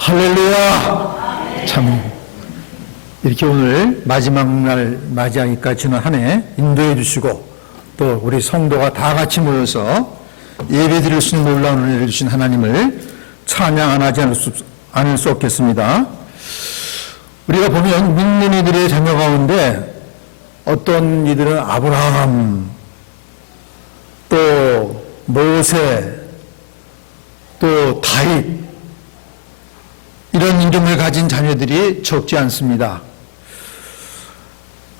할렐루야! 참, 이렇게 오늘 마지막 날 맞이하니까 지난 한 해 인도해 주시고 또 우리 성도가 다 같이 모여서 예배 드릴 수 있는 놀라운 은혜를 주신 하나님을 찬양 안 하지 않을 수 없겠습니다. 우리가 보면 믿는 이들의 자녀 가운데 어떤 이들은 아브라함, 또 모세, 또 다윗, 이런 이름을 가진 자녀들이 적지 않습니다.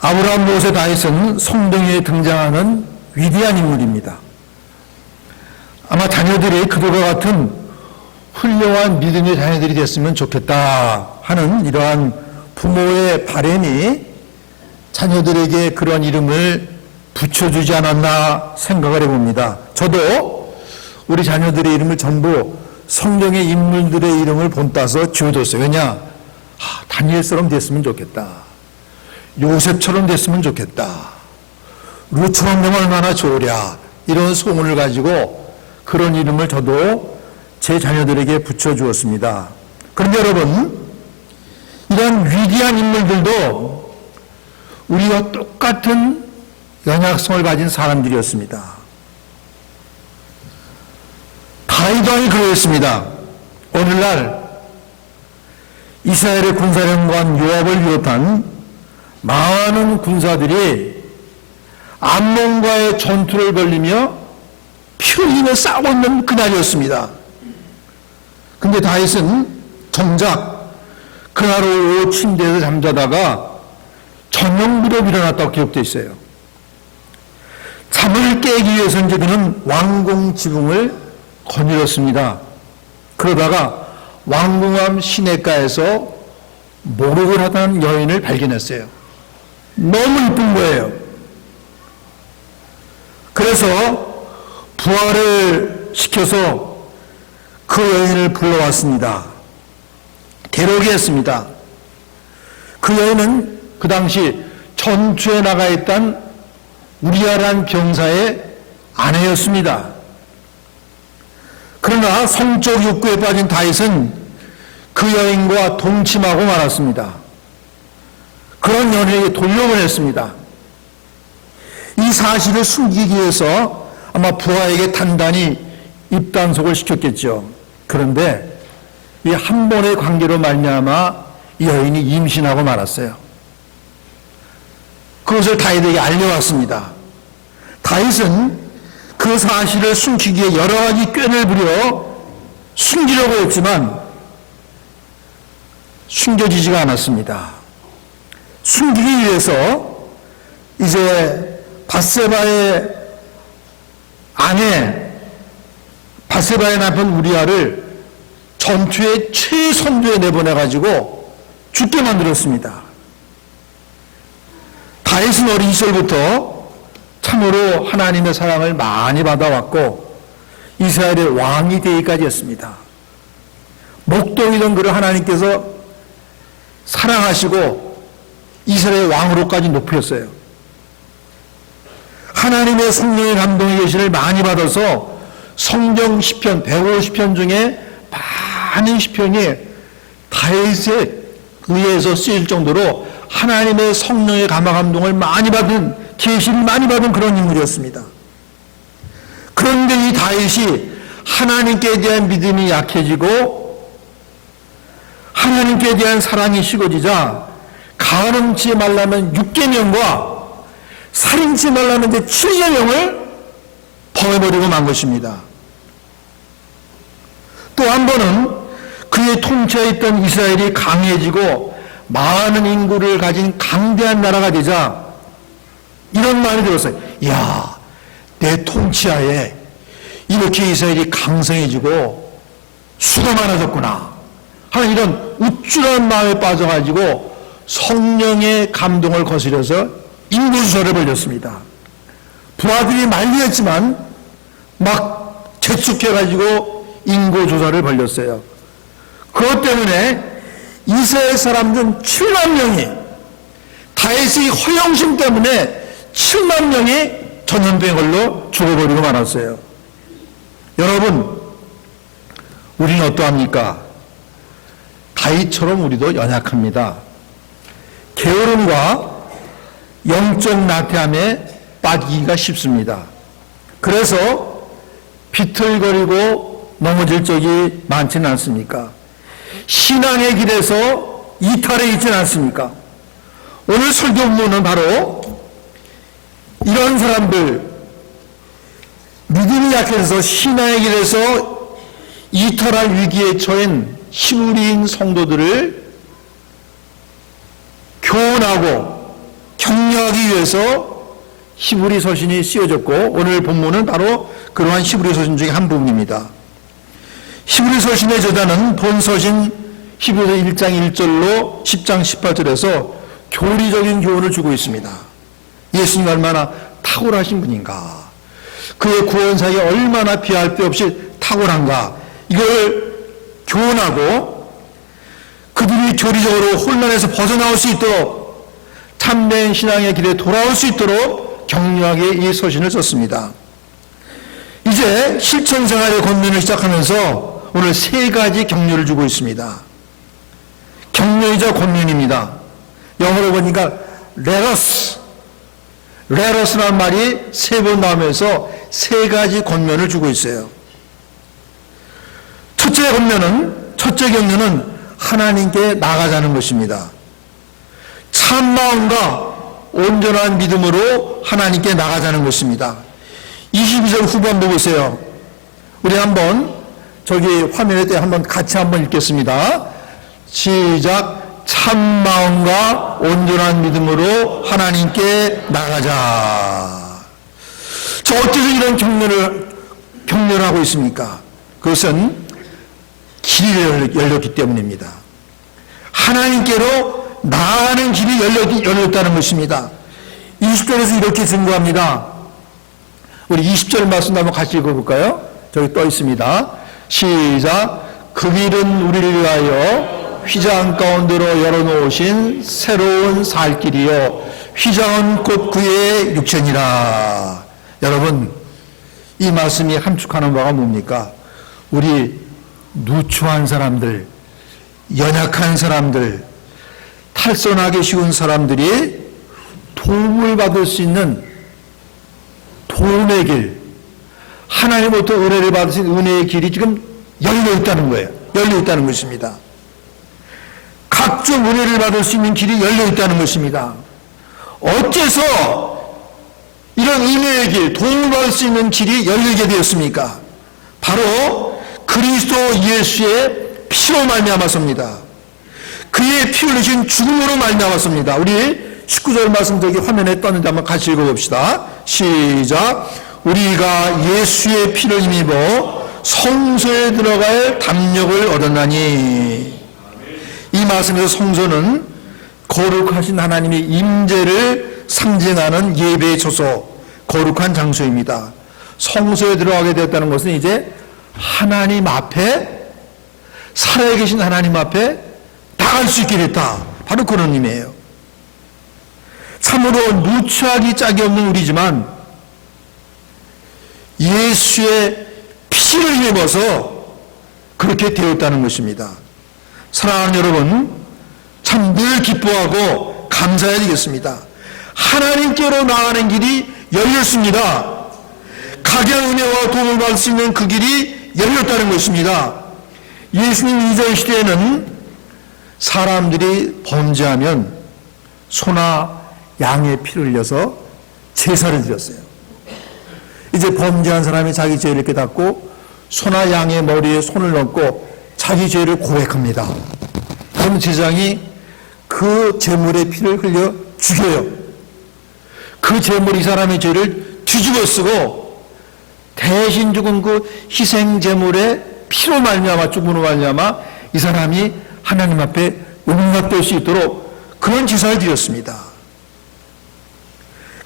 아브라함, 모세, 다윗은 성경에 등장하는 위대한 인물입니다. 아마 자녀들이 그들과 같은 훌륭한 믿음의 자녀들이 됐으면 좋겠다 하는 이러한 부모의 바람이 자녀들에게 그런 이름을 붙여주지 않았나 생각을 해봅니다. 저도 우리 자녀들의 이름을 전부 성경의 인물들의 이름을 본따서 지어뒀어요. 왜냐? 다니엘처럼 됐으면 좋겠다. 요셉처럼 됐으면 좋겠다. 루처럼 되면 얼마나 좋으랴. 이런 소원을 가지고 그런 이름을 저도 제 자녀들에게 붙여주었습니다. 그런데 여러분, 이런 위대한 인물들도 우리와 똑같은 연약성을 가진 사람들이었습니다. 다윗 왕이 그러했습니다. 오늘날 이스라엘의 군사령관 요압을 비롯한 많은 군사들이 암몬과의 전투를 벌이며 피 흘리며 싸우고 있는 그날이었습니다. 근데 다윗은 정작 그날 오후 침대에서 잠자다가 저녁무렵 일어났다고 기록되어 있어요. 잠을 깨기 위해서 이제 그는 왕궁 지붕을 거닐었습니다. 그러다가 왕궁암 시냇가에서 목욕을 하던 여인을 발견했어요. 너무 이쁜 거예요. 그래서 부하를 시켜서 그 여인을 불러왔습니다. 데려오게 했습니다. 그 여인은 그 당시 전투에 나가 있던 우리아라는 병사의 아내였습니다. 그러나 성적 욕구에 빠진 다윗은 그 여인과 동침하고 말았습니다. 그런 연애에게 돌려보냈습니다. 이 사실을 숨기기 위해서 아마 부하에게 단단히 입단속을 시켰겠죠. 그런데 이 한 번의 관계로 말미암아 이 여인이 임신하고 말았어요. 그것을 다윗에게 알려왔습니다. 다윗은 그 사실을 숨기기에 여러 가지 꾀를 부려 숨기려고 했지만 숨겨지지가 않았습니다. 숨기기 위해서 이제 밧세바의 아내, 밧세바의 남편 우리아를 전투의 최선두에 내보내가지고 죽게 만들었습니다. 다윗은 어린 시절부터 참으로 하나님의 사랑을 많이 받아왔고 이스라엘의 왕이 되기까지 했습니다. 목동이던 그를 하나님께서 사랑하시고 이스라엘의 왕으로까지 높였어요. 하나님의 성령의 감동의 계시를 많이 받아서 성경 시편 150편 중에 많은 시편이 다윗에 의해서 쓰일 정도로 하나님의 성령의 감동을 많이 받은 계시를 많이 받은 그런 인물이었습니다. 그런데 이 다윗이 하나님께 대한 믿음이 약해지고 하나님께 대한 사랑이 식어지자 가늠치 말라는 6계명과 살인치 말라는 7계명을 범해버리고 만 것입니다. 또 한 번은 그의 통치에 있던 이스라엘이 강해지고 많은 인구를 가진 강대한 나라가 되자 이런 말이 들었어요. 이야, 내 통치하에 이렇게 이스라엘이 강성해지고 수가 많아졌구나 하는 이런 우쭐한 마음에 빠져가지고 성령의 감동을 거스려서 인구조사를 벌였습니다. 부하들이 만리했지만 막 재촉해가지고 인구조사를 벌였어요. 그것 때문에 이스라엘 사람들 7만 명이 다윗의 허영심 때문에 7만 명이 전염병으로 죽어버리고 말았어요. 여러분, 우리는 어떠합니까? 다윗처럼 우리도 연약합니다. 게으름과 영적 나태함에 빠지기가 쉽습니다. 그래서 비틀거리고 넘어질 적이 많지는 않습니까? 신앙의 길에서 이탈해 있지는 않습니까? 오늘 설교 본문은 바로 이런 사람들, 믿음이 약해서 신앙의 길에서 이탈할 위기에 처한 히브리인 성도들을 교훈하고 격려하기 위해서 히브리 서신이 쓰여졌고, 오늘 본문은 바로 그러한 히브리 서신 중에 한 부분입니다. 히브리 서신의 저자는 본 서신 히브리서 1장 1절로 10장 18절에서 교리적인 교훈을 주고 있습니다. 예수님 얼마나 탁월하신 분인가, 그의 구원사에 얼마나 비할 데 없이 탁월한가, 이걸 교훈하고 그들이 교리적으로 혼란에서 벗어나올 수 있도록 참된 신앙의 길에 돌아올 수 있도록 격려하게 이 서신을 썼습니다. 이제 실천생활의 권면을 시작하면서 오늘 세 가지 격려를 주고 있습니다. 격려이자 권면입니다. 영어로 보니까 let us라는 말이 세 번 나오면서 세 가지 권면을 주고 있어요. 첫째 격려는 하나님께 나아가자는 것입니다. 참 마음과 온전한 믿음으로 하나님께 나아가자는 것입니다. 22절 후반부 보세요. 우리 한번 저기 화면에 때 한번 같이 한번 읽겠습니다. 시작. 참 마음과 온전한 믿음으로 하나님께 나가자. 저 어째서 이런 격려를 하고 있습니까? 그것은 길이 열렸기 때문입니다. 하나님께로 나아가는 길이 열렸다는 것입니다. 20절에서 이렇게 증거합니다. 우리 20절 말씀 한번 같이 읽어볼까요? 저기 떠 있습니다. 시작. 그 길은 우리를 위하여 휘장 가운데로 열어놓으신 새로운 살 길이요 휘장은 곧 그의 육체니라. 여러분, 이 말씀이 함축하는 바가 뭡니까? 우리 누추한 사람들, 연약한 사람들, 탈선하기 쉬운 사람들이 도움을 받을 수 있는 도움의 길, 하나님으로부터 은혜를 받을 수 있는 은혜의 길이 지금 열려 있다는 거예요. 열려 있다는 것입니다. 각종 은혜를 받을 수 있는 길이 열려 있다는 것입니다. 어째서 이런 은혜의 길, 도움을 받을 수 있는 길이 열리게 되었습니까? 바로 그리스도 예수의 피로 말미암았습니다. 그의 피 흘리신 죽음으로 말미암았습니다. 우리 19절 말씀 저기 화면에 떴는데 한번 같이 읽어봅시다. 시작. 우리가 예수의 피를 힘입어 성소에 들어갈 담력을 얻었나니. 이 말씀에서 성소는 거룩하신 하나님의 임재를 상징하는 예배의 처소, 거룩한 장소입니다. 성소에 들어가게 되었다는 것은 이제 하나님 앞에, 살아계신 하나님 앞에 나갈 수 있게 됐다. 바로 그런 의미예요. 참으로 누추하기 짝이 없는 우리지만 예수의 피를 힘입어서 그렇게 되었다는 것입니다. 사랑하는 여러분, 참 늘 기뻐하고 감사해야 되겠습니다. 하나님께로 나가는 길이 열렸습니다. 각양 은혜와 도움을 받을 수 있는 그 길이 열렸다는 것입니다. 예수님 이전 시대에는 사람들이 범죄하면 소나 양의 피를 흘려서 제사를 드렸어요. 이제 범죄한 사람이 자기 죄를 깨닫고 소나 양의 머리에 손을 얹고 자기 죄를 고백합니다. 그럼 제사장이 그 제물의 피를 흘려 죽여요. 그 제물, 이 사람의 죄를 뒤집어 쓰고 대신 죽은 그 희생 제물의 피로 말미암아, 죽음으로 말미암아 이 사람이 하나님 앞에 용납될 수 있도록 그런 제사를 드렸습니다.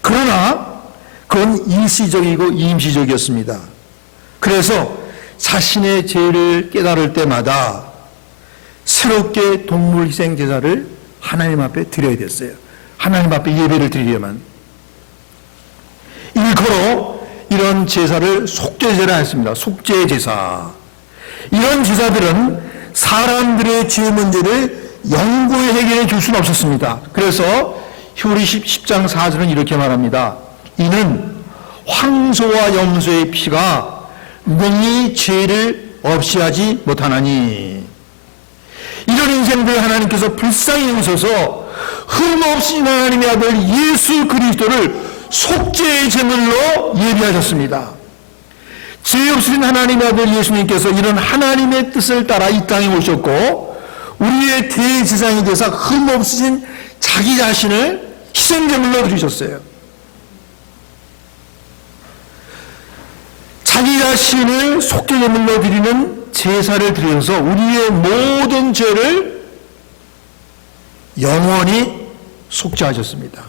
그러나 그건 일시적이고 임시적이었습니다. 그래서 자신의 죄를 깨달을 때마다 새롭게 동물 희생 제사를 하나님 앞에 드려야 됐어요. 하나님 앞에 예배를 드리려면. 일컬어 이런 제사를 속죄제라 했습니다. 속죄제사. 이런 제사들은 사람들의 죄 문제를 영구히 해결해 줄 수는 없었습니다. 그래서 히브리 10장 4절은 이렇게 말합니다. 이는 황소와 염소의 피가 능히 죄를 없이 하지 못하나니. 이런 인생들 하나님께서 불쌍히 여기셔서 흠없으신 하나님의 아들 예수 그리스도를 속죄의 제물로 예비하셨습니다. 죄 없으신 하나님의 아들 예수님께서 이런 하나님의 뜻을 따라 이 땅에 오셨고 우리의 대제사장이 되사 흠없으신 자기 자신을 희생제물로 드리셨어요. 자기 자신을 속죄제물로 드리는 제사를 드려서 우리의 모든 죄를 영원히 속죄하셨습니다.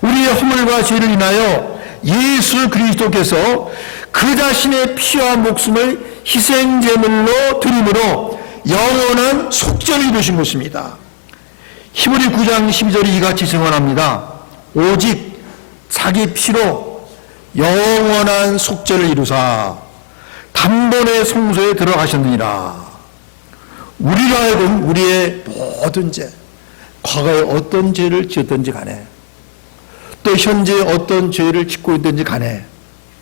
우리의 허물과 죄를 인하여 예수 그리스도께서 그 자신의 피와 목숨을 희생제물로 드림으로 영원한 속죄를 이루신 것입니다. 히브리 9장 12절이 이같이 증언합니다. 오직 자기 피로 영원한 속죄를 이루사 단번에 성소에 들어가셨느니라. 우리로 하여금 우리의 모든 죄, 과거에 어떤 죄를 지었든지 간에 또 현재 어떤 죄를 짓고 있든지 간에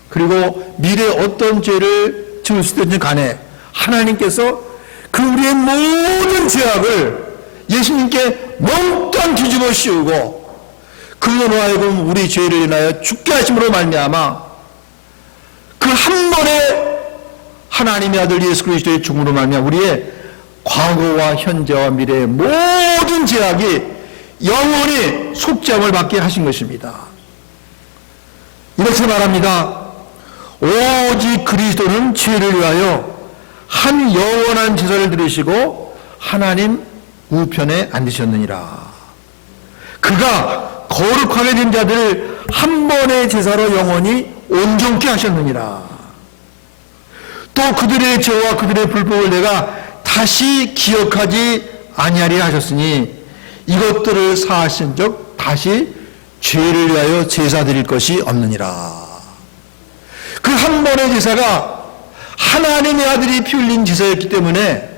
그리고 미래에 어떤 죄를 지을 수 있든지 간에 하나님께서 그 우리의 모든 죄악을 예수님께 몽땅 뒤집어 씌우고 그로 하여금 우리 죄를 인하여 죽게 하심으로 말미암아 그 한 번에 하나님의 아들 예수 그리스도의 죽음으로 말미암아 우리의 과거와 현재와 미래의 모든 죄악이 영원히 속죄함을 받게 하신 것입니다. 이렇게 말합니다. 오직 그리스도는 죄를 위하여 한 영원한 제사를 드리시고 하나님 우편에 앉으셨느니라. 그가 거룩하게 된 자들을 한 번의 제사로 영원히 온전케 하셨느니라. 또 그들의 죄와 그들의 불법을 내가 다시 기억하지 아니하리 하셨으니 이것들을 사하신 적 다시 죄를 위하여 제사 드릴 것이 없느니라. 그 한 번의 제사가 하나님의 아들이 피 흘린 제사였기 때문에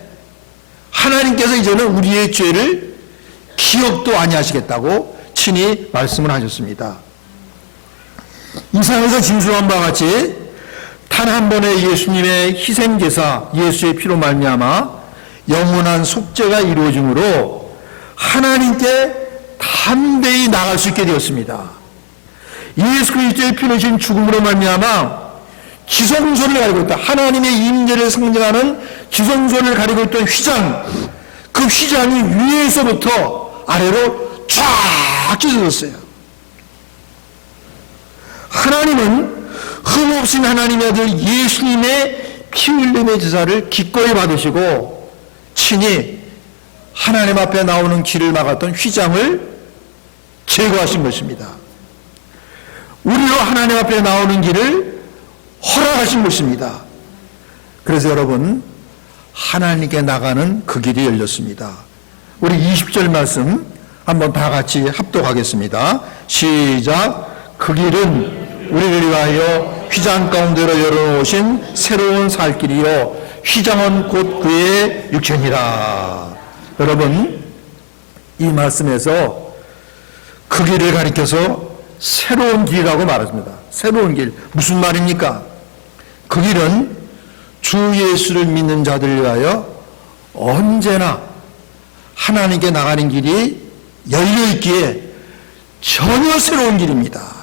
하나님께서 이제는 우리의 죄를 기억도 아니하시겠다고 친히 말씀을 하셨습니다. 이상에서 진술한 바와 같이 단 한 번의 예수님의 희생제사 예수의 피로 말미암아 영원한 속죄가 이루어짐으로 하나님께 담대히 나갈 수 있게 되었습니다. 예수 그리스도의 피 흘리신 죽음으로 말미암아 지성소를 가리고 있다. 하나님의 임재를 상징하는 지성소를 가리고 있던 휘장, 그 휘장이 위에서부터 아래로 쫙 찢어졌어요. 하나님은 흠없인 하나님의 아들 예수님의 피 흘림의 제사를 기꺼이 받으시고 친히 하나님 앞에 나오는 길을 막았던 휘장을 제거하신 것입니다. 우리로 하나님 앞에 나오는 길을 허락하신 것입니다. 그래서 여러분 하나님께 나가는 그 길이 열렸습니다. 우리 20절 말씀 한번 다 같이 합독하겠습니다. 시작. 그 길은 우리를 위하여 휘장 가운데로 열어놓으신 새로운 살 길이요 휘장은 곧 그의 육체니라. 여러분 이 말씀에서 그 길을 가리켜서 새로운 길이라고 말합니다. 새로운 길 무슨 말입니까? 그 길은 주 예수를 믿는 자들을 위하여 언제나 하나님께 나가는 길이 열려있기에 전혀 새로운 길입니다.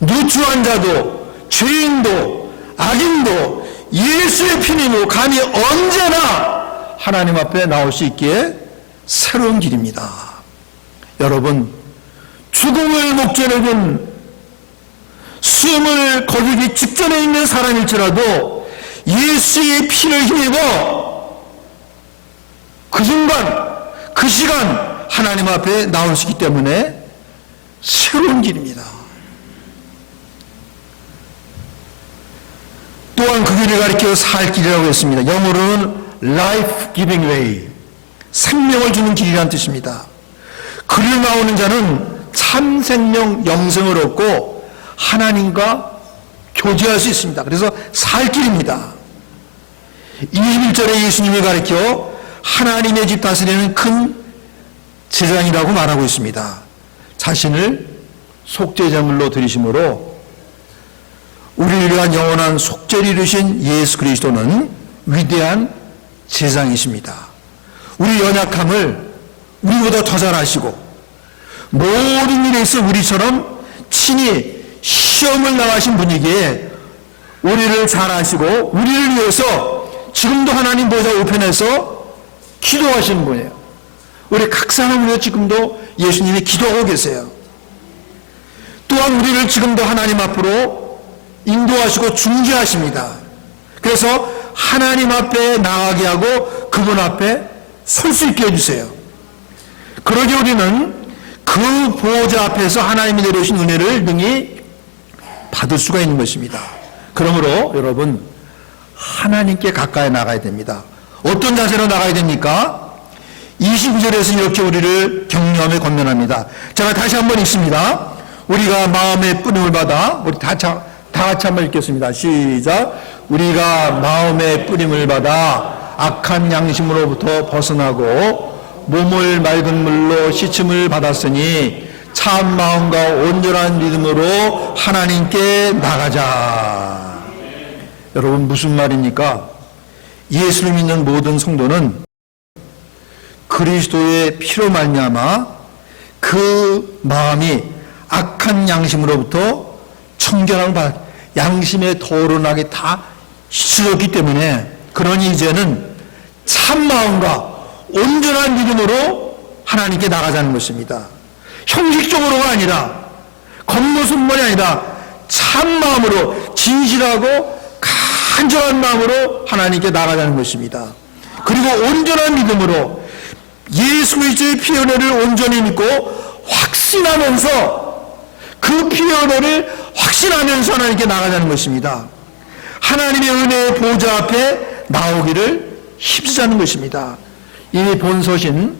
누추한 자도 죄인도 악인도 예수의 피님으로 감히 언제나 하나님 앞에 나올 수 있기에 새로운 길입니다. 여러분 죽음을 목전에 둔 숨을 거두기 직전에 있는 사람일지라도 예수의 피를 힘입어 그 순간 그 시간 하나님 앞에 나올 수 있기 때문에 새로운 길입니다. 또한 그 길을 가리켜 살 길이라고 했습니다. 영어로는 life giving way, 생명을 주는 길이라는 뜻입니다. 그리로 나오는 자는 참 생명 영생을 얻고 하나님과 교제할 수 있습니다. 그래서 살 길입니다. 21절에 예수님이 가르쳐 하나님의 집 다스리는 큰 제사장이라고 말하고 있습니다. 자신을 속죄제물로 드리심으로 우리를 위한 영원한 속죄를 이루신 예수 그리스도는 위대한 제사장이십니다. 우리 연약함을 우리보다 더 잘 아시고 모든 일에 있어 우리처럼 친히 시험을 나가신 분이기에 우리를 잘 아시고 우리를 위해서 지금도 하나님 보좌 우편에서 기도하시는 분이에요. 우리 각 사람을 위해 지금도 예수님이 기도하고 계세요. 또한 우리를 지금도 하나님 앞으로 인도하시고 중재하십니다. 그래서 하나님 앞에 나가게 하고 그분 앞에 설 수 있게 해주세요. 그러기 우리는 그 보호자 앞에서 하나님이 내려오신 은혜를 능히 받을 수가 있는 것입니다. 그러므로 여러분 하나님께 가까이 나가야 됩니다. 어떤 자세로 나가야 됩니까? 29절에서 이렇게 우리를 격려하며 권면합니다. 제가 다시 한번 읽습니다. 우리가 마음의 뿌림을 받아 우리 다 같이 한번 읽겠습니다. 시작. 우리가 마음의 뿌림을 받아 악한 양심으로부터 벗어나고 몸을 맑은 물로 씻음을 받았으니 참 마음과 온전한 믿음으로 하나님께 나가자. 여러분 무슨 말입니까? 예수를 믿는 모든 성도는 그리스도의 피로 말미암아 그 마음이 악한 양심으로부터 청결함을 받아 양심의 더러운하게 다 씻어졌기 때문에 그러니 이제는 참 마음과 온전한 믿음으로 하나님께 나가자는 것입니다. 형식적으로가 아니라 겉모습만이 아니라 참 마음으로 진실하고 간절한 마음으로 하나님께 나가자는 것입니다. 그리고 온전한 믿음으로 예수 그리스도의 피의 은혜를 온전히 믿고 확신하면서 그 피의 은혜를 확신하면서 하나님께 나가자는 것입니다. 하나님의 은혜의 보좌 앞에 나오기를 힘쓰자는 것입니다. 이미 본서신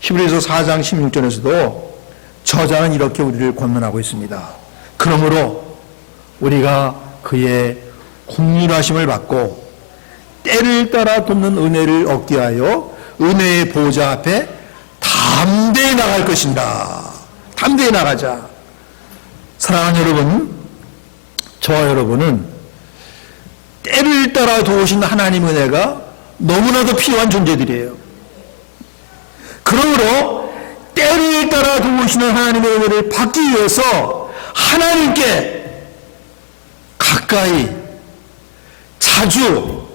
히브리서 4장 16절에서도 저자는 이렇게 우리를 권면하고 있습니다. 그러므로 우리가 그의 국률하심을 받고 때를 따라 돕는 은혜를 얻게 하여 은혜의 보좌 앞에 담대히 나갈 것입니다. 담대히 나가자. 사랑하는 여러분, 저와 여러분은 때를 따라 도우신 하나님 은혜가 너무나도 필요한 존재들이에요. 그러므로 때를 따라 도우시는 하나님의 은혜를 받기 위해서 하나님께 가까이 자주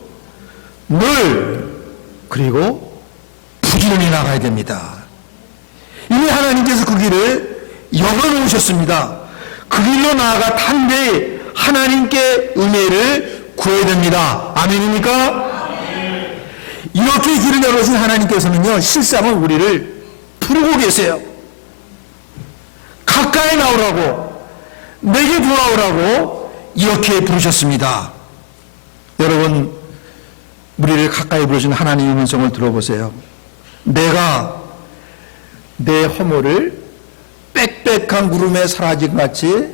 늘 그리고 부지런히 나가야 됩니다. 이미 하나님께서 그 길을 열어놓으셨습니다. 그 길로 나아가 담대히 하나님께 은혜를 구해야 됩니다. 아멘입니까? 이렇게 길을 열어주신 하나님께서는요, 실상은 우리를 부르고 계세요. 가까이 나오라고, 내게 돌아오라고 이렇게 부르셨습니다. 여러분, 우리를 가까이 부르신 하나님의 음성을 들어보세요. 내가 내 허물을 빽빽한 구름에 사라진 같이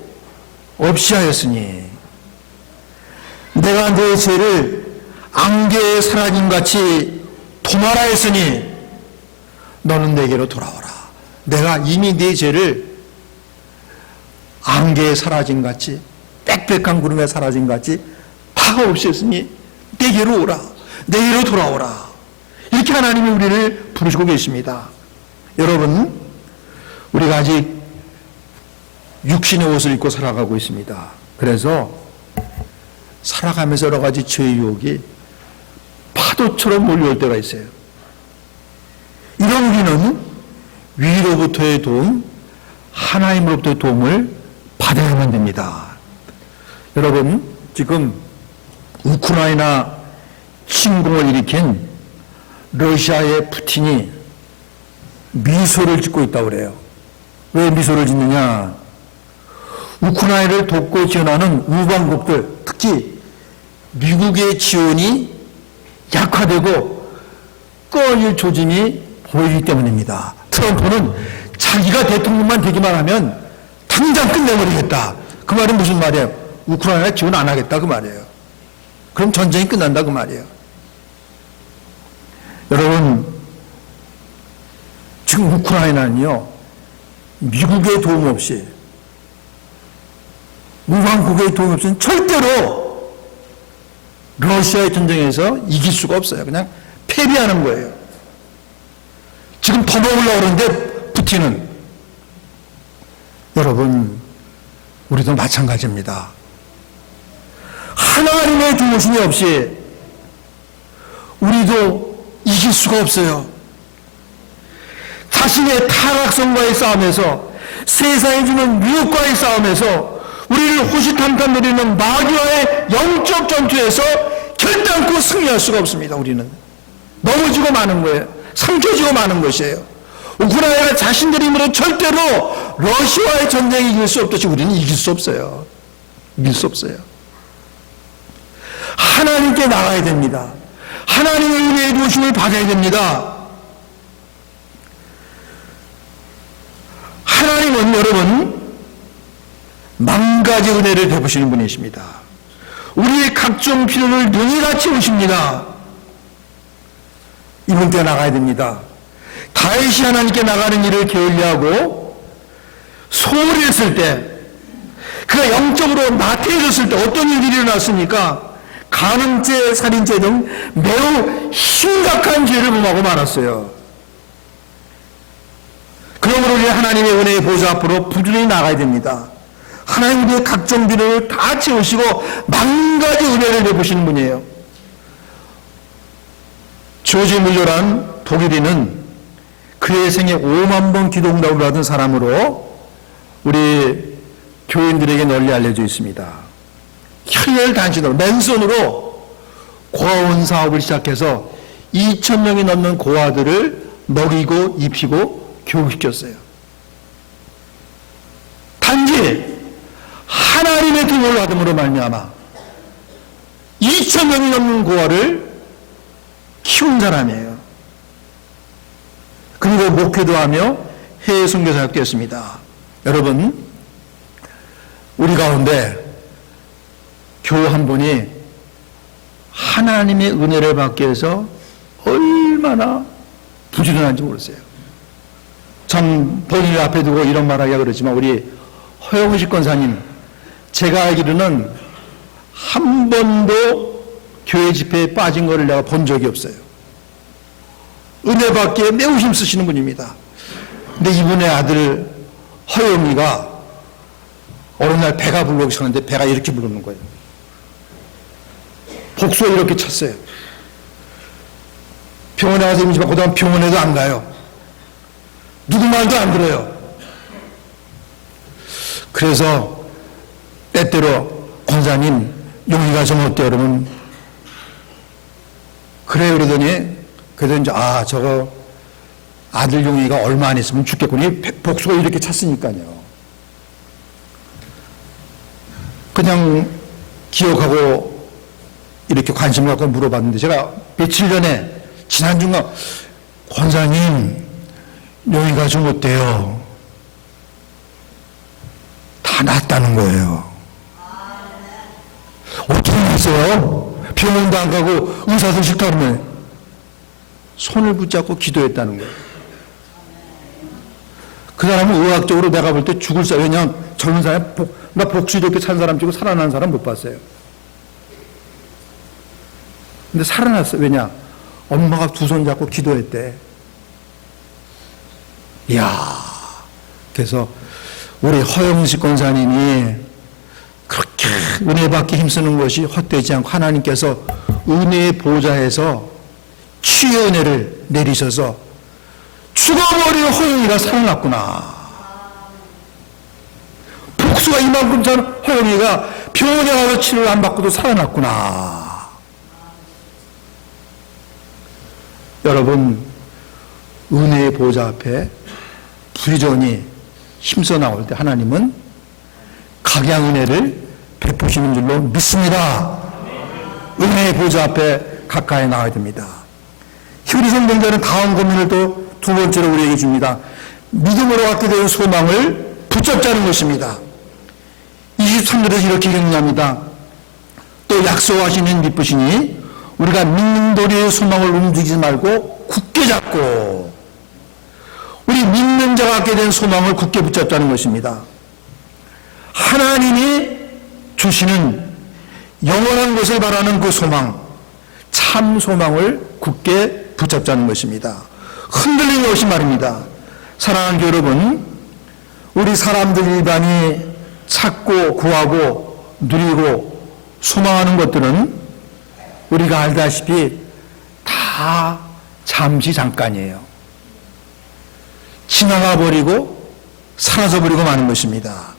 없이 하였으니 내가 내 죄를 안개에 사라진 같이 도말하 했으니 너는 내게로 돌아오라. 내가 이미 네 죄를 안개에 사라진 같이 빽빽한 구름에 사라진 같이 다 없이 했으니 내게로 오라. 내게로 돌아오라. 이렇게 하나님이 우리를 부르시고 계십니다. 여러분, 우리가 아직 육신의 옷을 입고 살아가고 있습니다. 그래서 살아가면서 여러 가지 죄의 유혹이 파도처럼 몰려올 때가 있어요. 이런 우리는 위로부터의 도움, 하나님으로부터의 도움을 받아야만 됩니다. 여러분, 지금 우크라이나 침공을 일으킨 러시아의 푸틴이 미소를 짓고 있다고 그래요. 왜 미소를 짓느냐? 우크라이나를 돕고 지원하는 우방국들, 특히 미국의 지원이 약화되고 꺼질 조짐이 보이기 때문입니다. 트럼프는 자기가 대통령만 되기만 하면 당장 끝내버리겠다. 그 말은 무슨 말이에요? 우크라이나 지원 안 하겠다 그 말이에요. 그럼 전쟁이 끝난다 그 말이에요. 여러분, 지금 우크라이나는요, 미국의 도움 없이, 우방국의 도움 없이는 절대로 러시아의 전쟁에서 이길 수가 없어요. 그냥 패배하는 거예요. 지금 더 먹으려고 그러는데 푸틴은. 여러분, 우리도 마찬가지입니다. 하나님의 도우심이 없이 우리도 이길 수가 없어요. 자신의 타락성과의 싸움에서, 세상이 주는 유혹과의 싸움에서 우리를 호시탐탐 노리는 마귀와의 영적 전투에서 결단코 승리할 수가 없습니다. 우리는 넘어지고 마는 거예요. 삼켜지고 마는 것이에요. 우크라이나가 자신들의 힘으로 절대로 러시아와의 전쟁에 이길 수 없듯이 우리는 이길 수 없어요. 이길 수 없어요. 하나님께 나가야 됩니다. 하나님의 은혜의 도우심을 받아야 됩니다. 하나님은 여러분 만가지 은혜를 베푸시는 분이십니다. 우리의 각종 필요를 능히 채우십니다. 이분께 나가야 됩니다. 다윗이 하나님께 나가는 일을 게을리하고 소홀히 했을 때, 그가 영적으로 나태해졌을 때 어떤 일들이 일어났습니까? 간음죄, 살인죄 등 매우 심각한 죄를 범하고 말았어요. 그러므로 우리 하나님의 은혜의 보좌 앞으로 부지런히 나가야 됩니다. 하나님 우리의 각종 필요를 다 채우시고 만가지 은혜를 베푸시는 분이에요. 조지 뮬러란 독일인은 그의 생애 5만 번 기도 응답을 받은 사람으로 우리 교인들에게 널리 알려져 있습니다. 혈혈 단신으로 맨손으로 고아원 사업을 시작해서 2,000명이 넘는 고아들을 먹이고 입히고 교육시켰어요. 단지 하나님의 도움을 받음으로 말미암아 2,000명이 넘는 고아를 키운 사람이에요. 그리고 목회도 하며 해외 선교사가 되었습니다. 여러분, 우리 가운데 교우 한 분이 하나님의 은혜를 받기 위해서 얼마나 부지런한지 모르세요. 참 본인을 앞에 두고 이런 말하기가 그렇지만 우리 허영식 권사님, 제가 알기로는 한 번도 교회 집회에 빠진 거를 내가 본 적이 없어요. 은혜 받기에 매우 힘쓰시는 분입니다. 근데 이분의 아들 허영이가 어느 날 배가 부르기 시작하는데 배가 이렇게 부르는 거예요. 복수가 이렇게 찼어요. 병원에 가서 임신받고 그다음 병원에도 안 가요. 누구 말도 안 들어요. 그래서 때때로 권사님 용이가 좀 어때요? 그러면 그래요 그러더니 이제 저거 아들 용이가 얼마 안 있으면 죽겠군요. 복수가 이렇게 찼으니까요. 그냥 기억하고 이렇게 관심을 갖고 물어봤는데 제가 며칠 전에 지난주가 권사님 용이가 좀 어때요? 다 낫다는 거예요. 어떻게 났어요? 병원도 안 가고 의사도 싫다 그러면 손을 붙잡고 기도했다는 거예요. 그 사람은 의학적으로 내가 볼 때 죽을 사람, 왜냐하면 젊은 사람이 나 복수 이렇게 산 사람 치고 살아난 사람 못 봤어요. 근데 살아났어요. 왜냐? 엄마가 두 손 잡고 기도했대. 이야. 그래서 우리 허영식 권사님이 그렇게 은혜 받기 힘쓰는 것이 헛되지 않고 하나님께서 은혜의 보좌에서 치유의 은혜를 내리셔서 죽어버린 허영이가 살아났구나. 복수가 이만큼 전 허영이가 병원에 가서 치료를 안 받고도 살아났구나. 여러분, 은혜의 보좌 앞에 부지런히 힘써 나올 때 하나님은 각양 은혜를 베푸시는 줄로 믿습니다. 은혜의 보좌 앞에 가까이 나와야 됩니다. 히브리 성경자는 다음 고민을 또 두 번째로 우리에게 줍니다. 믿음으로 갖게 된 소망을 붙잡자는 것입니다. 23절에서 이렇게 격려합니다. 또 약속하시는 기쁘시니 우리가 믿는 도리의 소망을 움직이지 말고 굳게 잡고 우리 믿는 자가 갖게 된 소망을 굳게 붙잡자는 것입니다. 하나님이 주시는 영원한 것을 바라는 그 소망, 참 소망을 굳게 붙잡자는 것입니다. 흔들림이 없이 말입니다. 사랑하는 여러분, 우리 사람들 일반이 찾고 구하고 누리고 소망하는 것들은 우리가 알다시피 다 잠시 잠깐이에요. 지나가 버리고 사라져 버리고 마는 것입니다.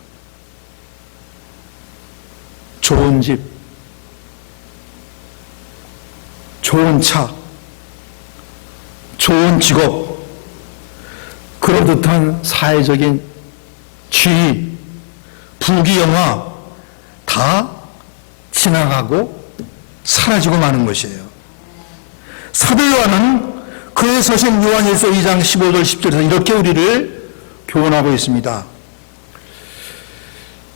좋은 집, 좋은 차, 좋은 직업, 그럴듯한 사회적인 지위, 부귀영화 다 지나가고 사라지고 마는 것이에요. 사도 요한은 그의 서신 요한일서 2장 15절 10절에서 이렇게 우리를 교훈하고 있습니다.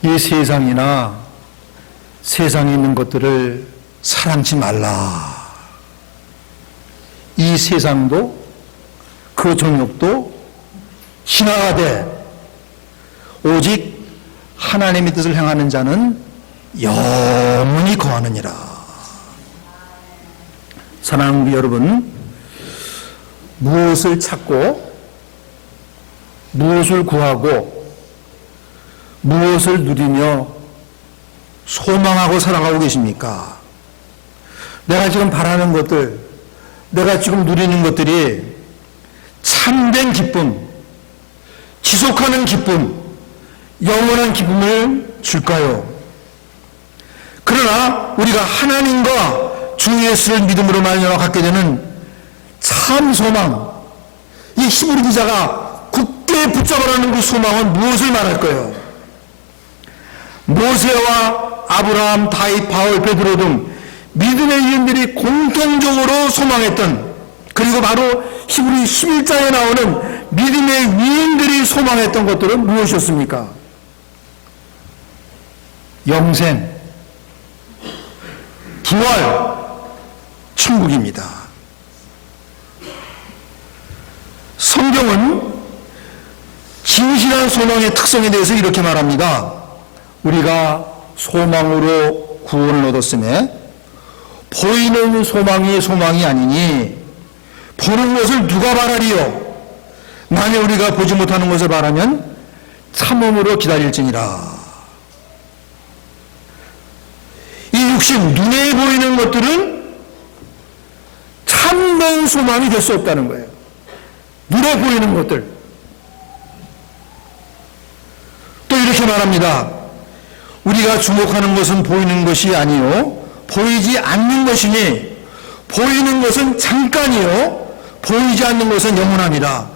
이 세상이나 세상에 있는 것들을 사랑치 말라. 이 세상도 그 정욕도 지나가되 오직 하나님의 뜻을 행하는 자는 영원히 거하느니라. 사랑하는 여러분, 무엇을 찾고 무엇을 구하고 무엇을 누리며 소망하고 살아가고 계십니까? 내가 지금 바라는 것들, 내가 지금 누리는 것들이 참된 기쁨, 지속하는 기쁨, 영원한 기쁨을 줄까요? 그러나 우리가 하나님과 주 예수를 믿음으로 말미암아 갖게 되는 참 소망, 이 히브리 기자가 굳게 붙잡으라는 그 소망은 무엇을 말할까요? 모세와 아브라함, 다윗, 바울, 베드로 등 믿음의 위인들이 공통적으로 소망했던, 그리고 바로 히브리 11장에 나오는 믿음의 위인들이 소망했던 것들은 무엇이었습니까? 영생, 부활, 천국입니다. 성경은 진실한 소망의 특성에 대해서 이렇게 말합니다. 우리가 소망으로 구원을 얻었음에 보이는 소망이 소망이 아니니 보는 것을 누가 바라리요? 만일 우리가 보지 못하는 것을 바라면 참음으로 기다릴지니라. 이 육신, 눈에 보이는 것들은 참된 소망이 될 수 없다는 거예요. 눈에 보이는 것들. 또 이렇게 말합니다. 우리가 주목하는 것은 보이는 것이 아니요 보이지 않는 것이니 보이는 것은 잠깐이요 보이지 않는 것은 영원하니라.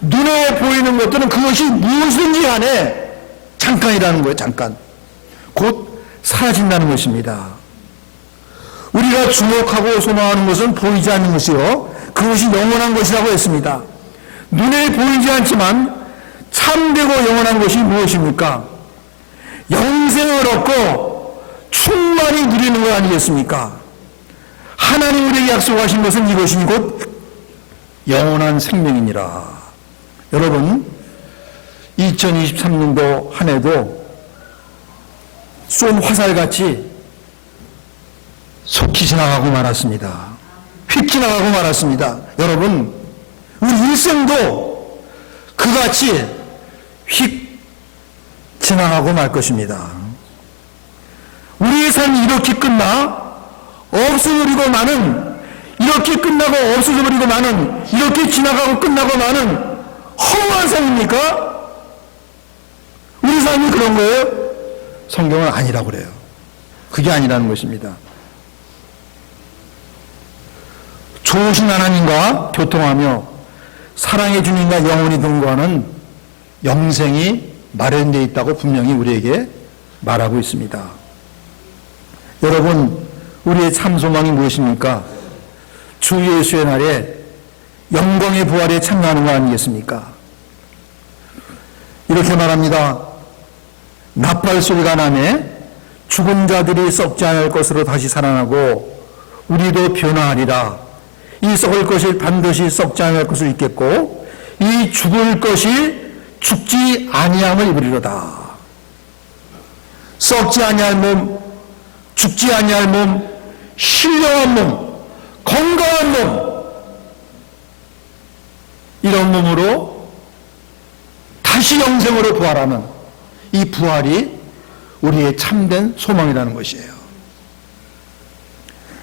눈에 보이는 것들은 그것이 무엇인지 간에 잠깐이라는 거예요. 잠깐. 곧 사라진다는 것입니다. 우리가 주목하고 소망하는 것은 보이지 않는 것이요 그것이 영원한 것이라고 했습니다. 눈에 보이지 않지만 참되고 영원한 것이 무엇입니까? 영생을 얻고 충만히 누리는 것 아니겠습니까? 하나님 우리에게 약속하신 것은 이것이니 곧 영원한 생명이니라. 여러분, 2023년도 한 해도 쏜 화살같이 속히 지나가고 말았습니다. 휙 지나가고 말았습니다. 여러분, 우리 일생도 그같이 휙 지나가고 말 것입니다. 우리의 삶이 이렇게 끝나 없어버리고 마는, 이렇게 끝나고 없어져버리고 마는, 이렇게 지나가고 끝나고 마는 허무한 삶입니까? 우리 삶이 그런 거예요? 성경은 아니라고 그래요. 그게 아니라는 것입니다. 좋으신 하나님과 교통하며 사랑의 주님과 영원히 동거하는 영생이 마련되어 있다고 분명히 우리에게 말하고 있습니다. 여러분, 우리의 참 소망이 무엇입니까? 주 예수의 날에 영광의 부활에 참여하는 거 아니겠습니까? 이렇게 말합니다. 나팔 소리가 나매 죽은 자들이 썩지 않을 것으로 다시 살아나고 우리도 변화하리라. 이 썩을 것이 반드시 썩지 아니할 것을 입겠고 이 죽을 것이 죽지 아니함을 입으리로다. 썩지 아니할 몸, 죽지 아니할 몸, 신령한 몸, 건강한 몸, 이런 몸으로 다시 영생으로 부활하는 이 부활이 우리의 참된 소망이라는 것이에요.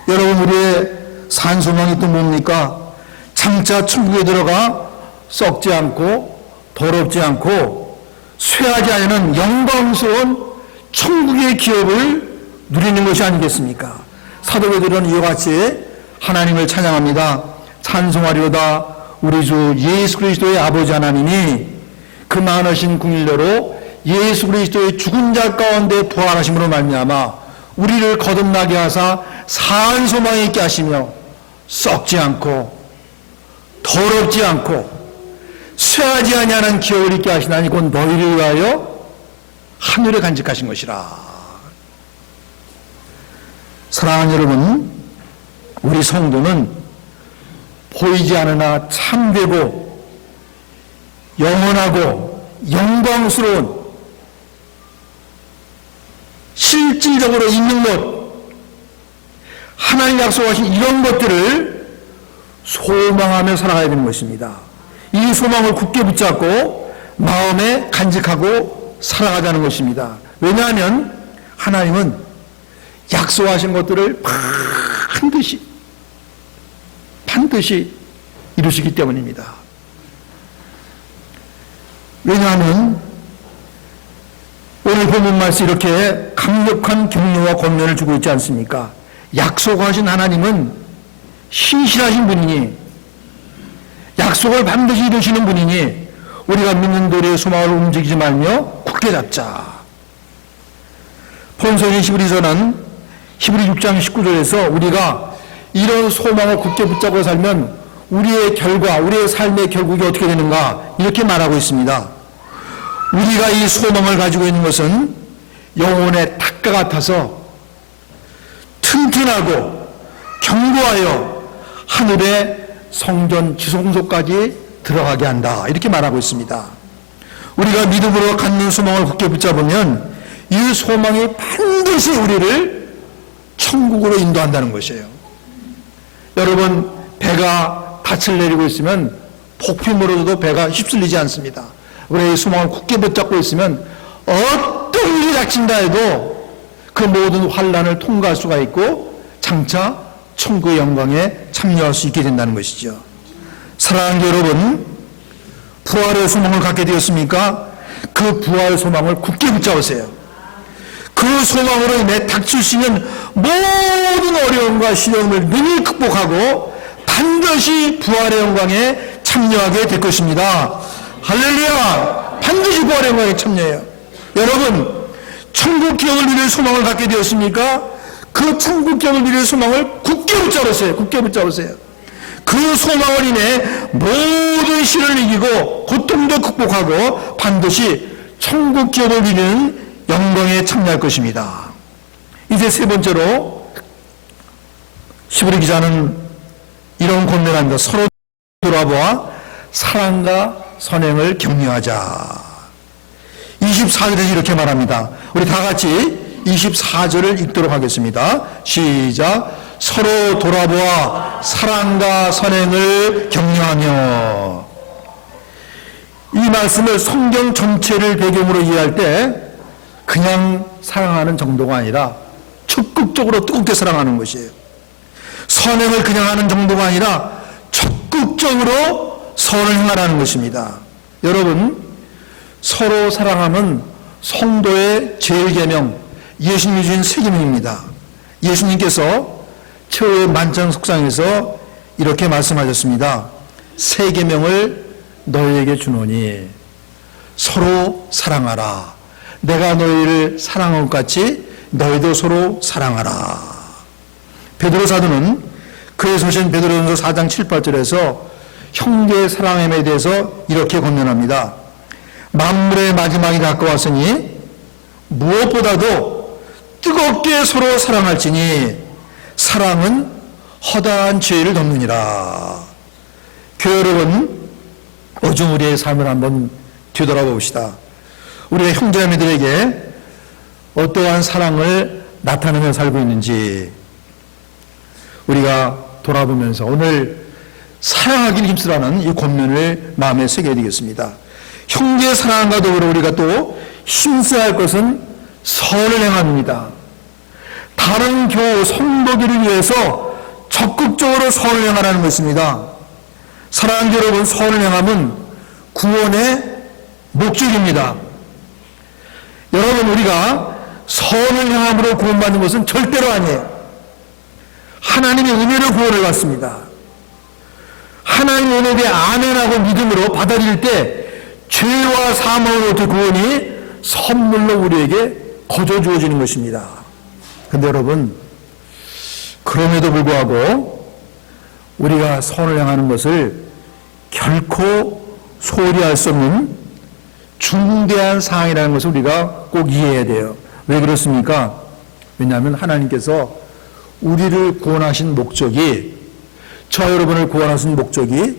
여러분, 우리의 산 소망이 또 뭡니까? 장차 천국에 들어가 썩지 않고 더럽지 않고 쇠하지 않는 영광스러운 천국의 기업을 누리는 것이 아니겠습니까? 사도 베드로는 이와 같이 하나님을 찬양합니다. 찬송하리로다. 우리 주 예수 그리스도의 아버지 하나님이 그 많으신 궁일대로 예수 그리스도의 죽은 자 가운데 부활하심으로 말미암아 우리를 거듭나게 하사 산 소망에 있게 하시며 썩지 않고 더럽지 않고 쇠하지 아니하는 기업을 있게 하시나니 곧 너희를 위하여 하늘에 간직하신 것이라. 사랑하는 여러분, 우리 성도는 보이지 않으나 참되고 영원하고 영광스러운 실질적으로 있는 것, 하나님 약속하신 이런 것들을 소망하며 살아가야 되는 것입니다. 이 소망을 굳게 붙잡고 마음에 간직하고 살아가자는 것입니다. 왜냐하면 하나님은 약속하신 것들을 반드시 이루시기 때문입니다. 왜냐하면 오늘 본문 말씀 이렇게 강력한 격려와 권면을 주고 있지 않습니까? 약속하신 하나님은 신실하신 분이니 약속을 반드시 이루시는 분이니 우리가 믿는 도리의 소망을 움직이지 말며 굳게 잡자. 본서인 히브리서는 히브리 6장 19절에서 우리가 이런 소망을 굳게 붙잡고 살면 우리의 결과, 우리의 삶의 결국이 어떻게 되는가 이렇게 말하고 있습니다. 우리가 이 소망을 가지고 있는 것은 영혼의 탁과 같아서 튼튼하고 견고하여 하늘의 성전 지성소까지 들어가게 한다. 이렇게 말하고 있습니다. 우리가 믿음으로 갖는 소망을 굳게 붙잡으면 이 소망이 반드시 우리를 천국으로 인도한다는 것이에요. 여러분, 배가 닻을 내리고 있으면 폭풍으로도 배가 휩쓸리지 않습니다. 우리의 소망을 굳게 붙잡고 있으면 어떤 일이 닥친다 해도 그 모든 환난을 통과할 수가 있고 장차 천국의 영광에 참여할 수 있게 된다는 것이죠. 사랑하는 여러분, 부활의 소망을 갖게 되었습니까? 그 부활 소망을 굳게 붙잡으세요. 그 소망으로 인해 닥칠 수 있는 모든 어려움과 시련을 능히 극복하고 반드시 부활의 영광에 참여하게 될 것입니다. 할렐루야! 반드시 부활의 영광에 참여해요. 여러분, 천국 기업을 누릴 소망을 갖게 되었습니까? 그 천국 기업을 누릴 소망을 굳게 붙잡으세요. 굳게 붙잡으세요. 그 소망을 인해 모든 시련을 이기고 고통도 극복하고 반드시 천국 기업을 누리는 영광에 참여할 것입니다. 이제 세 번째로 히브리 기자는 이런 권면을 합니다. 서로 돌아보아 사랑과 선행을 격려하자. 24절에서 이렇게 말합니다. 우리 다 같이 24절을 읽도록 하겠습니다. 시작. 서로 돌아보아 사랑과 선행을 격려하며. 이 말씀을 성경 전체를 배경으로 이해할 때 그냥 사랑하는 정도가 아니라 적극적으로 뜨겁게 사랑하는 것이에요. 선행을 그냥 하는 정도가 아니라 적극적으로 선을 행하라는 것입니다. 여러분, 서로 사랑하면 성도의 제일계명, 예수님이 주신 세 계명입니다. 예수님께서 최후의 만찬 속상에서 이렇게 말씀하셨습니다. 세 계명을 너희에게 주노니 서로 사랑하라. 내가 너희를 사랑한 것 같이 너희도 서로 사랑하라. 베드로 사도는 그의 소신 베드로전서 4장 7, 8절에서 형제의 사랑함에 대해서 이렇게 권면합니다. 만물의 마지막이 가까웠으니 무엇보다도 뜨겁게 서로 사랑할지니 사랑은 허다한 죄를 덮느니라. 교회 여러분, 오중 우리의 삶을 한번 뒤돌아봅시다. 우리가 형제자매들에게 어떠한 사랑을 나타내며 살고 있는지 우리가 돌아보면서 오늘 사랑하기를 힘쓰라는 이 권면을 마음에 새겨야 되겠습니다. 형제 사랑과 더불어 우리가 또 힘써야 할 것은 선을 행합니다. 다른 교우 성도들을 위해서 적극적으로 선을 행하라는 것입니다. 사랑하는 여러분, 선을 행함은 구원의 목적입니다. 여러분, 우리가 선을 행함으로 구원받는 것은 절대로 아니에요. 하나님의 은혜로 구원을 받습니다. 하나님의 은혜에 대해 아멘하고 믿음으로 받아들일 때 죄와 사망으로부터 구원이 선물로 우리에게 거저 주어지는 것입니다. 그런데 여러분, 그럼에도 불구하고 우리가 선을 행하는 것을 결코 소홀히 할 수 없는 중대한 사항이라는 것을 우리가 꼭 이해해야 돼요. 왜 그렇습니까? 왜냐하면 하나님께서 우리를 구원하신 목적이, 저 여러분을 구원하신 목적이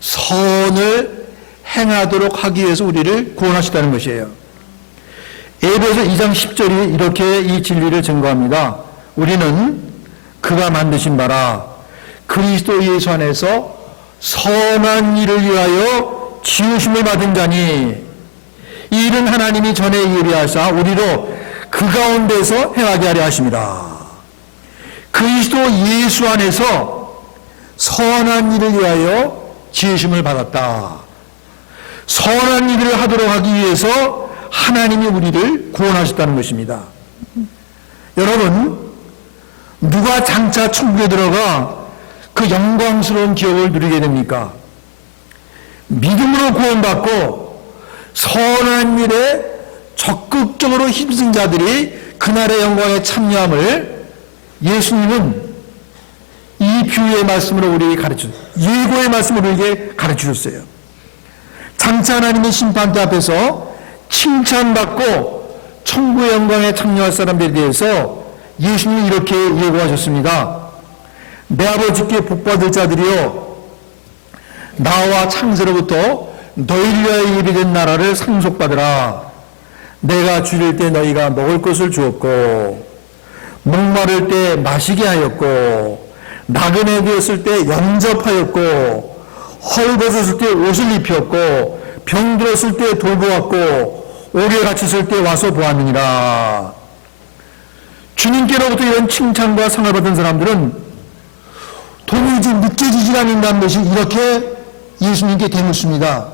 선을 행하도록 하기 위해서 우리를 구원하셨다는 것이에요. 에베소 2장 10절이 이렇게 이 진리를 증거합니다. 우리는 그가 만드신 바라 그리스도 예수 안에서 선한 일을 위하여 지으심을 받은 자니 이 일은 하나님이 전에 예비하사 우리로 그 가운데서 행하게 하려 하심이라. 그리스도 예수 안에서 선한 일을 위하여 지으심을 받았다. 선한 일을 하도록 하기 위해서 하나님이 우리를 구원하셨다는 것입니다. 여러분, 누가 장차 천국에 들어가 그 영광스러운 기업을 누리게 됩니까? 믿음으로 구원받고 선한 일에 적극적으로 힘쓴 자들이 그날의 영광에 참여함을 예수님은 이 비유의 말씀으로 우리에게 예고의 말씀으로 우리에게 가르치셨어요. 장차 하나님의 심판대 앞에서 칭찬받고 천국의 영광에 참여할 사람들에 대해서 예수님이 이렇게 예고하셨습니다. 내 아버지께 복받을 자들이여, 나와 창세로부터 너희를 위하여 예비된 나라를 상속받으라. 내가 줄일 때 너희가 먹을 것을 주었고, 목마를 때 마시게 하였고, 나그네 되었을 때 영접하였고, 헐벗었을 때 옷을 입혔고, 병들었을 때 돌보았고, 오래 갇혔을 때 와서 보았느니라. 주님께로부터 이런 칭찬과 상을 받은 사람들은 도무지 느껴지지 않는다는 것이 이렇게 예수님께 되묻습니다.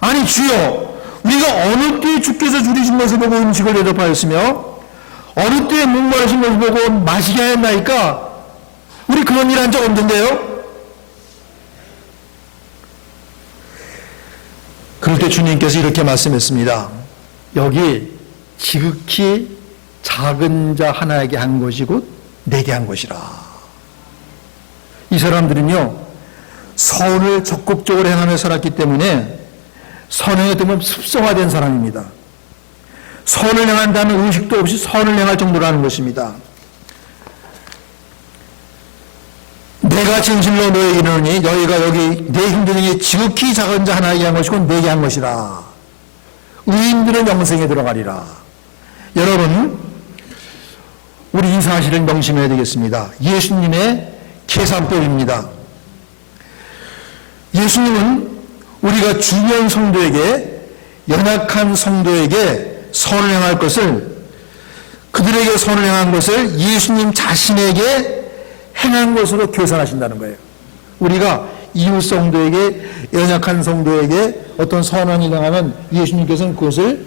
아니 주여, 우리가 어느 때에 주께서 줄이신 것을 보고 음식을 대접하였으며 어느 때에 목마르신 것을 보고 마시게 하였나이까? 우리 그런 일 한 적 없는데요? 그럴 때 주님께서 이렇게 말씀했습니다. 여기 지극히 작은 자 하나에게 한 것이 곧 내게 한 것이라. 이 사람들은요, 선을 적극적으로 행하며 살았기 때문에 선행에 되면 습성화된 사람입니다. 선을 행한다는 의식도 없이 선을 행할 정도로 하는 것입니다. 내가 진실로 너에게 이르노니 너희가 여기 내 형제 중에 지극히 작은 자 하나에게 한 것이고 내게 한 것이라. 의인들은 영생에 들어가리라. 여러분, 우리 이 사실을 명심해야 되겠습니다. 예수님의 계산법입니다. 예수님은 우리가 주변 성도에게, 연약한 성도에게 선을 행할 것을, 그들에게 선을 행한 것을 예수님 자신에게 행한 것으로 계산하신다는 거예요. 우리가 이웃 성도에게, 연약한 성도에게 어떤 선한 일을 행하면 예수님께서는 그것을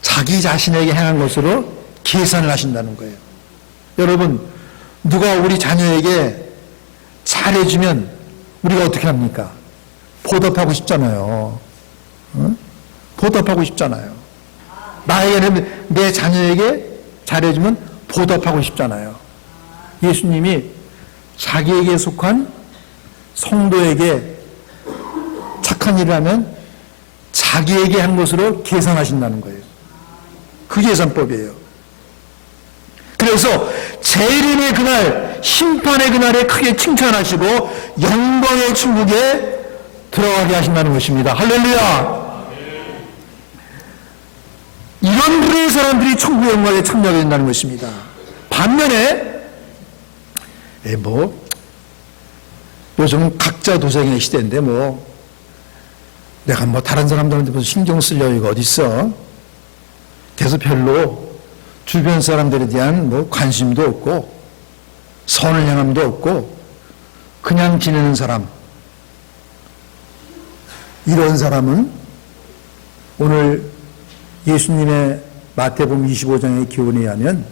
자기 자신에게 행한 것으로 계산을 하신다는 거예요. 여러분, 누가 우리 자녀에게 잘해주면 우리가 어떻게 합니까? 보답하고 싶잖아요. 응? 보답하고 싶잖아요. 나에게는, 내 자녀에게 잘해주면 보답하고 싶잖아요. 예수님이 자기에게 속한 성도에게 착한 일을 하면 자기에게 한 것으로 계산하신다는 거예요. 그 계산법이에요. 그래서 재림의 그날 심판의 그날에 크게 칭찬하시고 영광의 천국에 들어가게 하신다는 것입니다. 할렐루야. 이런 부류의 사람들이 천국 영광에 참여하게 된다는 것입니다. 반면에 요즘 각자 도생의 시대인데 내가 다른 사람들한테 무슨 신경 쓸 여유가 어디 있어? 그래서 별로 주변 사람들에 대한 관심도 없고 선을 향함도 없고 그냥 지내는 사람, 이런 사람은 오늘 예수님의 마태복음 25장의 기원에 의하면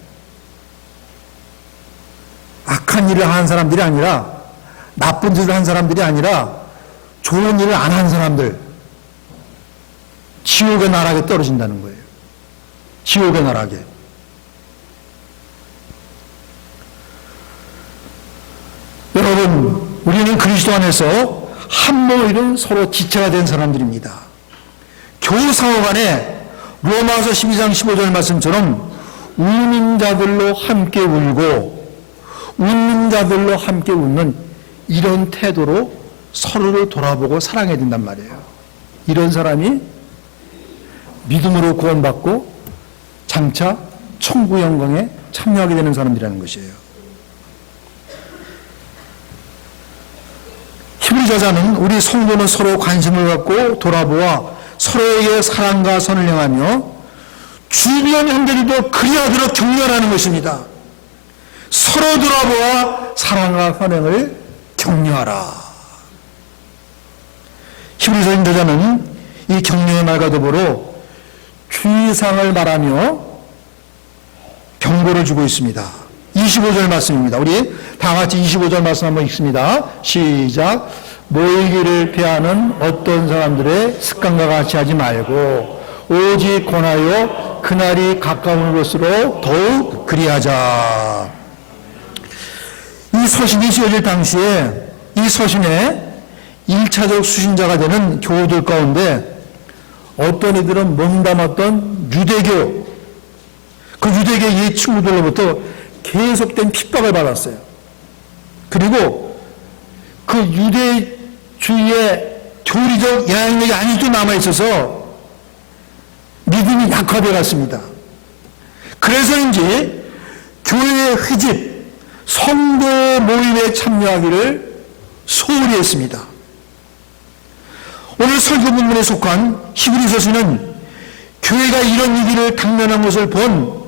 악한 일을 한 사람들이 아니라, 나쁜 짓을 한 사람들이 아니라 좋은 일을 안 한 사람들, 지옥의 나락에 떨어진다는 거예요. 지옥의 나락에. 여러분, 우리는 그리스도 안에서 한 몸을 이룬 서로 지체가 된 사람들입니다. 교우 상호 간에 로마서 12장 15절 말씀처럼 우는 자들로 함께 울고 웃는 자들로 함께 웃는 이런 태도로 서로를 돌아보고 사랑해야 된단 말이에요. 이런 사람이 믿음으로 구원받고 장차 천국 영광에 참여하게 되는 사람들이라는 것이에요. 히브리 저자는 우리 성도는 서로 관심을 갖고 돌아보아 서로에게 사랑과 선을 행하며 주변 형제들도 그리하도록 격려하는 것입니다. 서로 돌아보아 사랑과 선행을 격려하라. 히브리서 저자는 이 격려의 말과 더불어 주의사항을 말하며 경고를 주고 있습니다. 25절 말씀입니다. 우리 다 같이 25절 말씀 한번 읽습니다. 시작. 모이기를 피하는 어떤 사람들의 습관과 같이 하지 말고 오직 권하여 그날이 가까운 것으로 더욱 그리하자. 이 서신이 지어질 당시에 이 서신에 1차적 수신자가 되는 교우들 가운데 어떤 이들은 몸담았던 유대교, 그 유대교 이 친구들로부터 계속된 핍박을 받았어요. 그리고 그 유대주의의 교리적 영향력이 아직도 남아있어서 믿음이 약화되어 갔습니다. 그래서인지 교회의 회집, 성도 모임에 참여하기를 소홀히 했습니다. 오늘 설교 본문에 속한 히브리서신은 교회가 이런 위기를 당면한 것을 본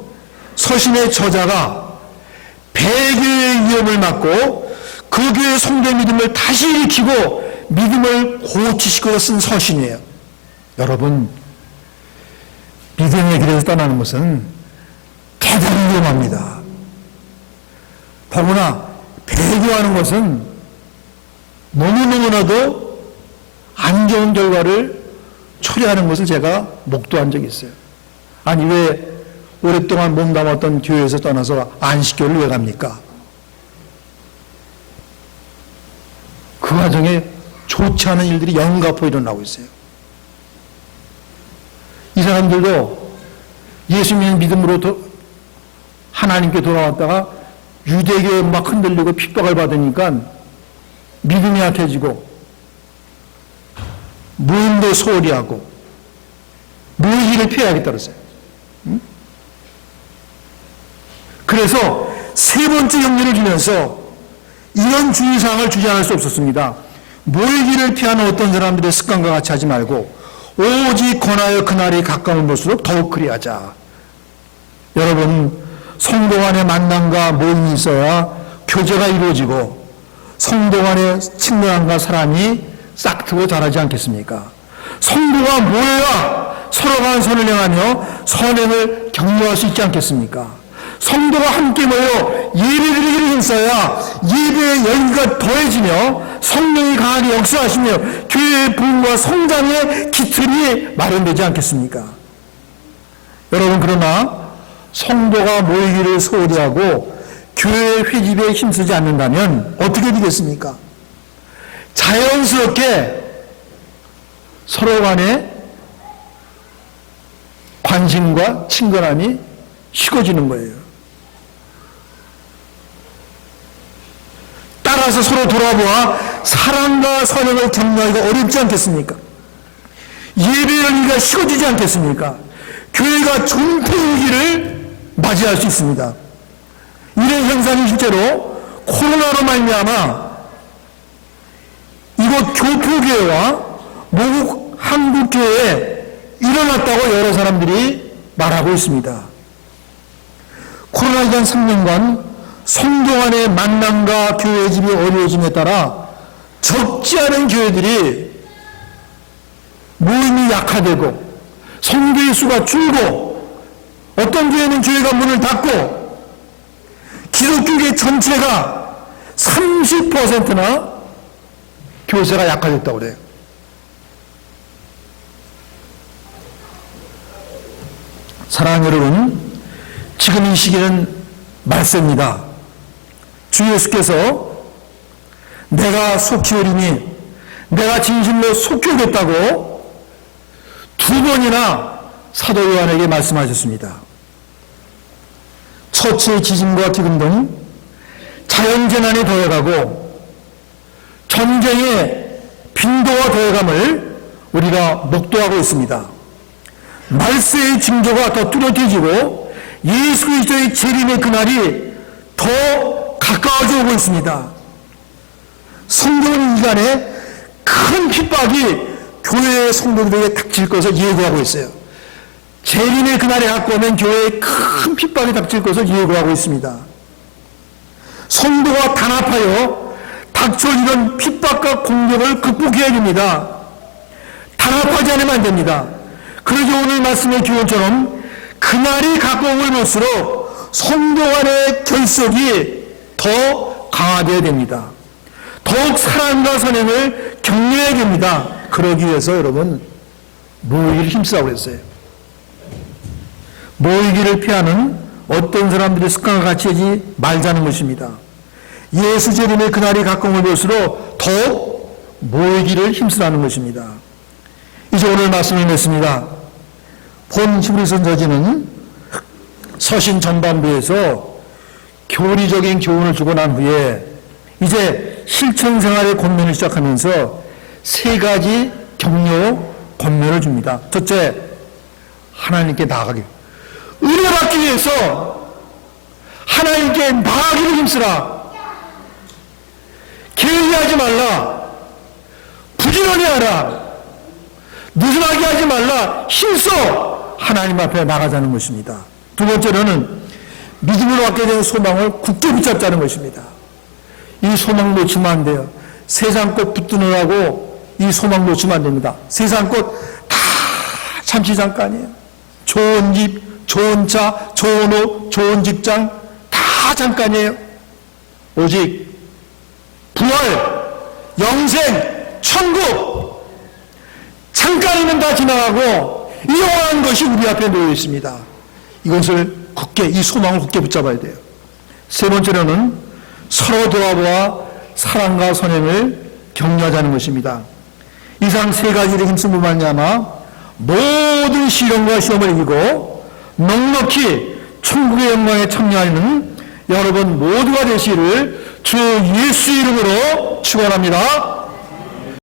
서신의 저자가 배교의 위험을 막고 그 교회의 성도의 믿음을 다시 일으키고 믿음을 고치시고 쓴 서신이에요. 여러분, 믿음의 길에서 떠나는 것은 대단히 위험합니다. 더구나 배교하는 것은 너무너무나도 안 좋은 결과를 초래하는 것을 제가 목도한 적이 있어요. 아니, 왜 오랫동안 몸담았던 교회에서 떠나서 안식교를 왜 갑니까? 그 과정에 좋지 않은 일들이 연가포 일어나고 있어요. 이 사람들도 예수님 믿음으로 하나님께 돌아왔다가 유대교에 막 흔들리고 핍박을 받으니까 믿음이 약해지고 모임도 소홀히 하고 모이기를 피하겠다 그랬어요. 그래서 세 번째 경륜을 주면서 이런 주의사항을 주지 않을 수 없었습니다. 모이기를 피하는 어떤 사람들의 습관과 같이 하지 말고 오직 권하여 그날이 가까운 것으로 더욱 그리하자. 여러분, 성도 간의 만남과 모임이 있어야 교제가 이루어지고 성도 간의 친밀함과 사랑이 싹트고 자라지 않겠습니까? 성도가 모여야 서로 간 선을 행하며 선행을 격려할 수 있지 않겠습니까? 성도가 함께 모여 예배드리기를 힘써야 예배의 열기가 더해지며 성령이 강하게 역사하시며 교회의 부흥과 성장의 기틀이 마련되지 않겠습니까? 여러분, 그러나 성도가 모이기를 소홀히 하고 교회의 회집에 힘쓰지 않는다면 어떻게 되겠습니까? 자연스럽게 서로 간의 관심과 친근함이 식어지는 거예요. 따라서 서로 돌아보아 사랑과 선행을 격려하기가 어렵지 않겠습니까? 예배 열기가 쉬워지지 않겠습니까? 교회가 존폐일기를 맞이할 수 있습니다. 이런 현상이 실제로 코로나로 말미암아 이곳 교포교회와 모국 한국교회에 일어났다고 여러 사람들이 말하고 있습니다. 코로나 기간 3년간 성도 간의 만남과 교회 집이 어려워짐에 따라 적지 않은 교회들이 모임이 약화되고 성도의 수가 줄고 어떤 교회는 교회가 문을 닫고 기독교계 전체가 30%나 교세가 약화됐다고 그래요. 사랑하는 여러분, 지금 이 시기는 말세입니다. 주 예수께서 내가 속히 오리니 내가 진실로 속히 오겠다고 2번이나 사도 요한에게 말씀하셨습니다. 처치의 지진과 기근 등 자연재난이 더해가고 전쟁의 빈도가 더해감을 우리가 목도하고 있습니다. 말세의 징조가 더 뚜렷해지고 예수 그리스도의 재림의 그날이 더 가까워져 오고 있습니다. 성경은 이 시간에 큰 핍박이 교회의 성도들에게 닥칠 것을 예고하고 있어요. 재림의 그날에 가까우면 교회에 큰 핍박이 닥칠 것을 예고하고 있습니다. 성도가 단합하여 닥쳐올 이런 핍박과 공격을 극복해야 됩니다. 단합하지 않으면 안 됩니다. 그러죠. 오늘 말씀의 교훈처럼 그날이 가까움을 볼수록 성도 간의 결속이 더 강화되어야 됩니다. 더욱 사랑과 선행을 격려해야 됩니다. 그러기 위해서 여러분 모이기를 힘쓰라고 그랬어요. 모이기를 피하는 어떤 사람들의 습관과 같이 하지 말자는 것입니다. 예수 재림의 그날이 가까움을 볼수록 더욱 모이기를 힘쓰라는 것입니다. 이제 오늘 말씀을 맺습니다. 본 히브리서 저지는 서신 전반부에서 교리적인 교훈을 주고 난 후에 이제 실천생활의 권면을 시작하면서 3가지 격려 권면을 줍니다. 첫째, 하나님께 나아가기. 은혜받기 위해서 하나님께 나아가기를 힘쓰라. 게을리하지 말라. 부지런히 하라. 느슨하게 하지 말라. 힘써 하나님 앞에 나가자는 것입니다. 두 번째로는 믿음으로 갖게 된 소망을 굳게 붙잡자는 것입니다. 이 소망 놓치면 안 돼요. 세상 꽃 붙드느라고 이 소망 놓치면 안 됩니다. 세상 꽃 다 잠시 잠깐이에요. 좋은 집, 좋은 차, 좋은 옷, 좋은 직장 다 잠깐이에요. 오직 부활, 영생, 천국 잠깐이면 다 지나가고 이 영원한 것이 우리 앞에 놓여 있습니다. 이것을 굳게, 이 소망을 굳게 붙잡아야 돼요. 세 번째로는 서로 돌아보아 사랑과 선행을 격려하자는 것입니다. 이상 3가지를 힘쓰고 말미암아 모든 시련과 시험을 이기고 넉넉히 천국의 영광에 참여하는 여러분 모두가 되시기를 주 예수 이름으로 축원합니다.